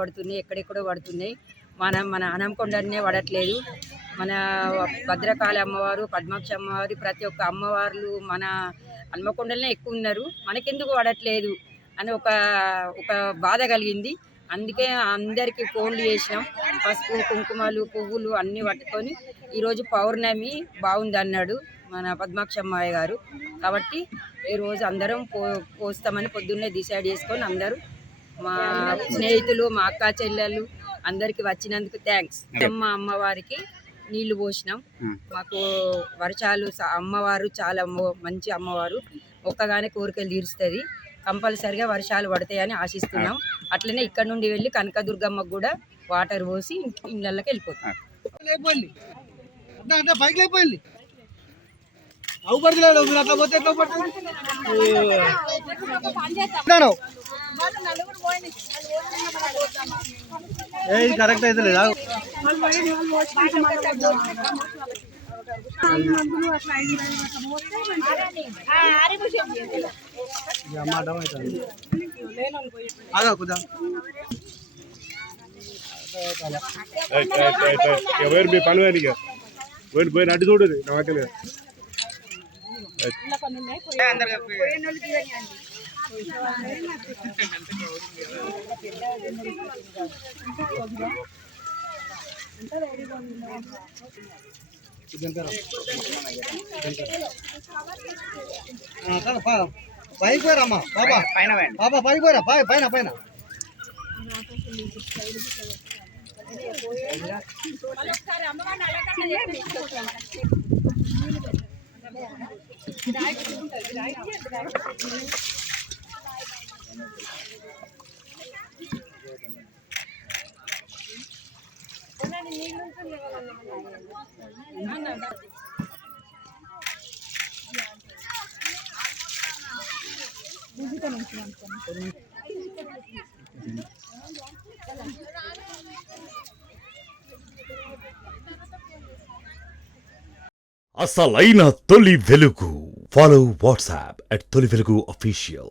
పడుతున్నాయి, ఎక్కడెక్కడో పడుతున్నాయి. మన హనంకొండనే పడట్లేదు. మన భద్రకాళి అమ్మవారు, పద్మాక్షి అమ్మవారు, ప్రతి ఒక్క అమ్మవార్లు మన హన్మకొండలనే ఎక్కువ ఉన్నారు. మనకెందుకు పడట్లేదు అని ఒక బాధ కలిగింది. అందుకే అందరికీ ఫోన్లు చేసినాం. పసుపు, కుంకుమలు, పువ్వులు అన్నీ పట్టుకొని ఈరోజు పౌర్ణమి బాగుంది అన్నాడు మన పద్మాక్షి అమ్మాయి గారు. కాబట్టి ఈరోజు అందరం పోస్తామని పొద్దున్నే డిసైడ్ చేసుకొని అందరూ మా స్నేహితులు, మా అక్క చెల్లెళ్ళు అందరికి వచ్చినందుకు థ్యాంక్స్. అమ్మవారికి నీళ్లు పోసినాం. మాకు వర్షాలు, అమ్మవారు చాలా మంచి అమ్మవారు, ఒక్కగానే కోరికలు తీరుస్తుంది. కంపల్సరిగా వర్షాలు పడతాయని ఆశిస్తున్నాం. అట్లనే ఇక్కడ నుండి వెళ్ళి కనకదుర్గమ్మకు కూడా వాటర్ పోసి ఇళ్ళకి వెళ్ళిపోతాం. కరెక్ట్ అయితే లేదా ఎవరు మీ పని పోయిన అడ్డు చూడు నాకే పైకి పోయారమ్మా బాబా, బాబా పైకి పోయారా, పైన పైన అసలైన తొలి వెలుగు. ఫాలో వాట్సాప్ @తొలి వెలుగు official.